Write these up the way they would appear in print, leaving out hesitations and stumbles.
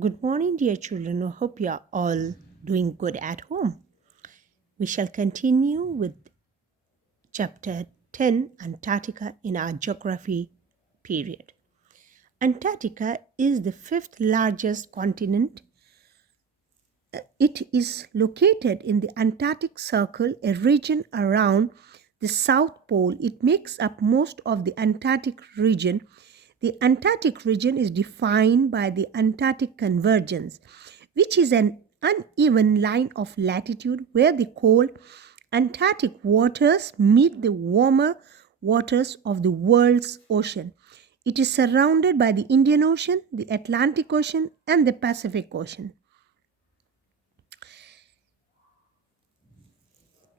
Good morning, dear children. I hope you are all doing good at home. We shall continue with chapter 10, Antarctica, in our geography period. Antarctica is the fifth largest continent. It is located in the Antarctic Circle, a region around the South Pole. It makes up most of the Antarctic region. The Antarctic region is defined by the Antarctic convergence, which is an uneven line of latitude where the cold Antarctic waters meet the warmer waters of the world's ocean. It is surrounded by the Indian Ocean, the Atlantic Ocean, and the Pacific Ocean.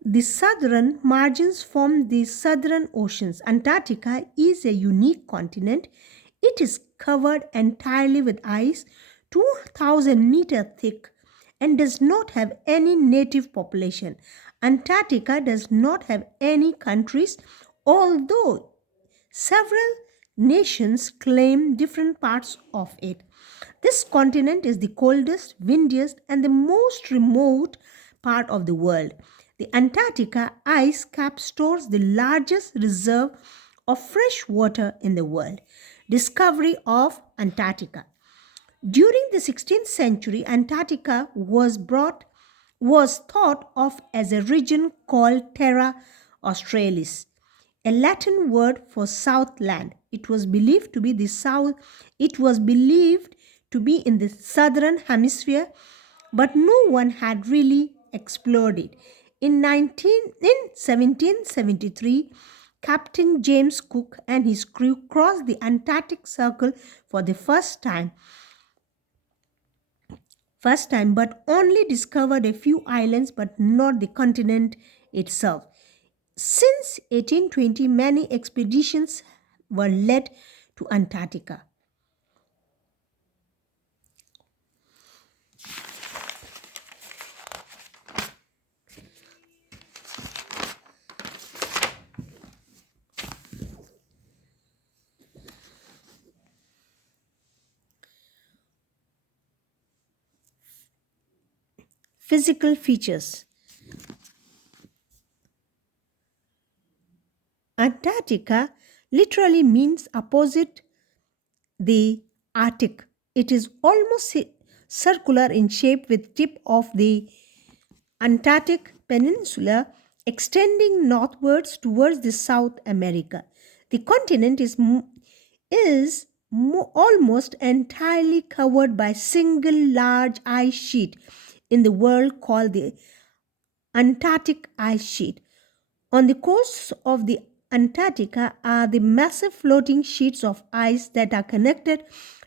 The southern margins form the southern oceans. Antarctica is a unique continent. It is covered entirely with ice, 2,000 meters thick, and does not have any native population. Antarctica does not have any countries, although several nations claim different parts of it. This continent is the coldest, windiest, and the most remote part of the world. The Antarctica ice cap stores the largest reserve of fresh water in the world. Discovery of Antarctica. During the 16th century, Antarctica was thought of as a region called Terra Australis, a Latin word for Southland. It was believed to be in the southern hemisphere, but no one had really explored it. In 1773, Captain James Cook and his crew crossed the Antarctic Circle for the first time, but only discovered a few islands but not the continent itself. Since 1820, many expeditions were led to Antarctica. Physical features. Antarctica literally means opposite the Arctic. It is almost circular in shape with tip of the Antarctic Peninsula extending northwards towards the South America. The continent is almost entirely covered by single large ice sheet in the world called the Antarctic ice sheet. On the coasts of the Antarctica are the massive floating sheets of ice that are connected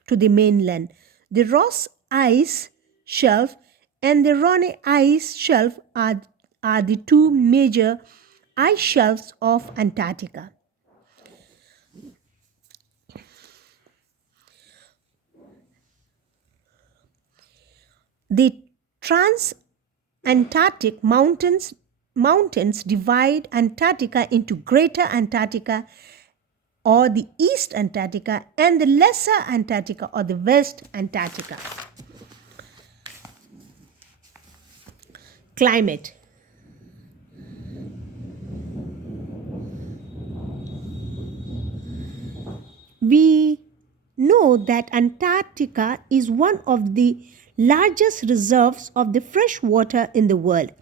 to the mainland. The Ross Ice Shelf and the Ronne Ice Shelf are the two major ice shelves of Antarctica. The Trans-Antarctic mountains divide Antarctica into Greater Antarctica or the East Antarctica and the Lesser Antarctica or the West Antarctica. Climate. We know that Antarctica is one of the largest reserves of the fresh water in the world.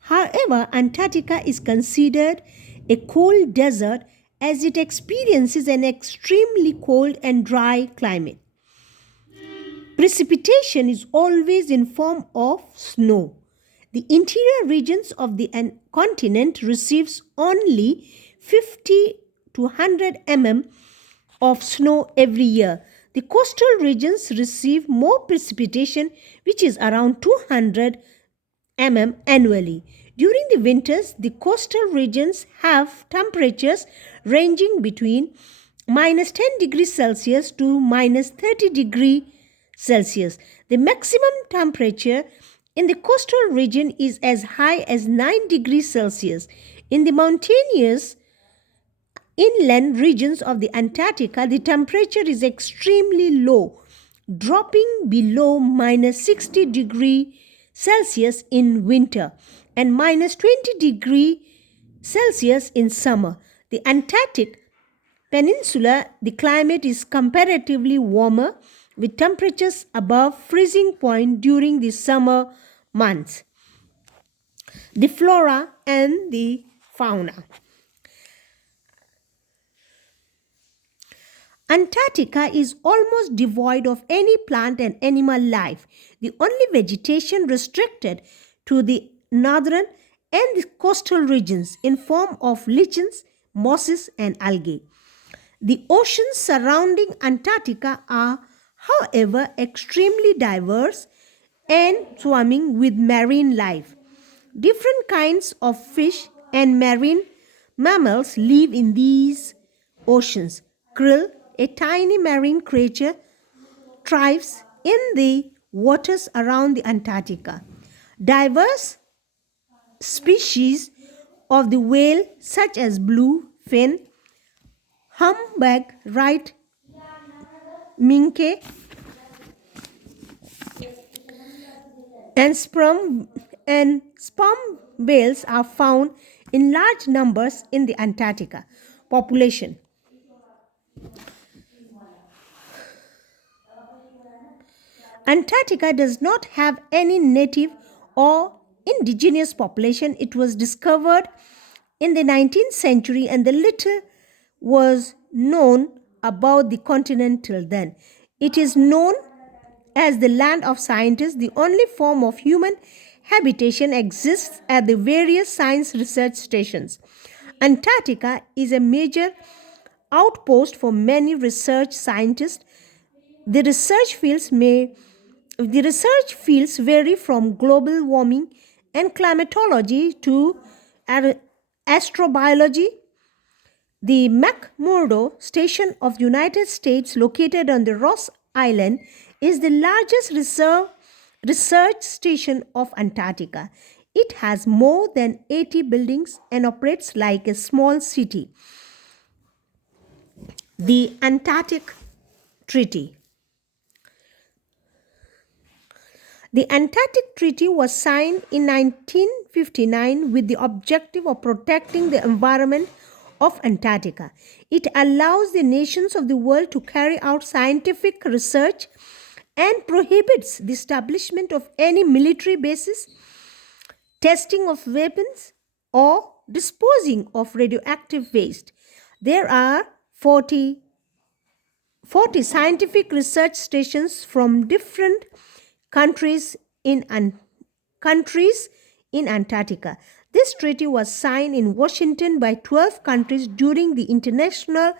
However, Antarctica is considered a cold desert as it experiences an extremely cold and dry climate. Precipitation is always in form of snow. The interior regions of the continent receives only 50 to 100 mm of snow every year. The coastal regions receive more precipitation, which is around 200 mm annually. During the winters, the coastal regions have temperatures ranging between minus 10 degrees Celsius to minus 30 degrees Celsius. The maximum temperature in the coastal region is as high as 9 degrees Celsius. In the mountainous inland regions of the Antarctica, the temperature is extremely low, dropping below minus 60 degree Celsius in winter and minus 20 degree Celsius in summer. The Antarctic Peninsula, the climate is comparatively warmer with temperatures above freezing point during the summer months. The flora and the fauna. Antarctica is almost devoid of any plant and animal life. The only vegetation restricted to the northern and the coastal regions in form of lichens, mosses and algae. The oceans surrounding Antarctica are, however, extremely diverse and swarming with marine life. Different kinds of fish and marine mammals live in these oceans. Krill, a tiny marine creature, thrives in the waters around the Antarctica. Diverse species of the whale, such as blue fin, humpback right minke, and sperm whales are found in large numbers in the Antarctica. Population. Antarctica does not have any native or indigenous population. It was discovered in the 19th century and the little was known about the continent till then. It is known as the land of scientists. The only form of human habitation exists at the various science research stations. Antarctica is a major outpost for many research scientists. The research fields vary from global warming and climatology to astrobiology. The McMurdo Station of the United States, located on the Ross Island, is the largest research station of Antarctica. It has more than 80 buildings and operates like a small city. The Antarctic Treaty. The Antarctic Treaty was signed in 1959 with the objective of protecting the environment of Antarctica. It allows the nations of the world to carry out scientific research and prohibits the establishment of any military bases, testing of weapons, or disposing of radioactive waste. There are 40 scientific research stations from different countries in Antarctica. This treaty was signed in Washington by 12 countries during the International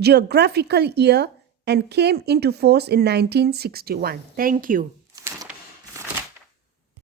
Geographical Year and came into force in 1961. Thank you.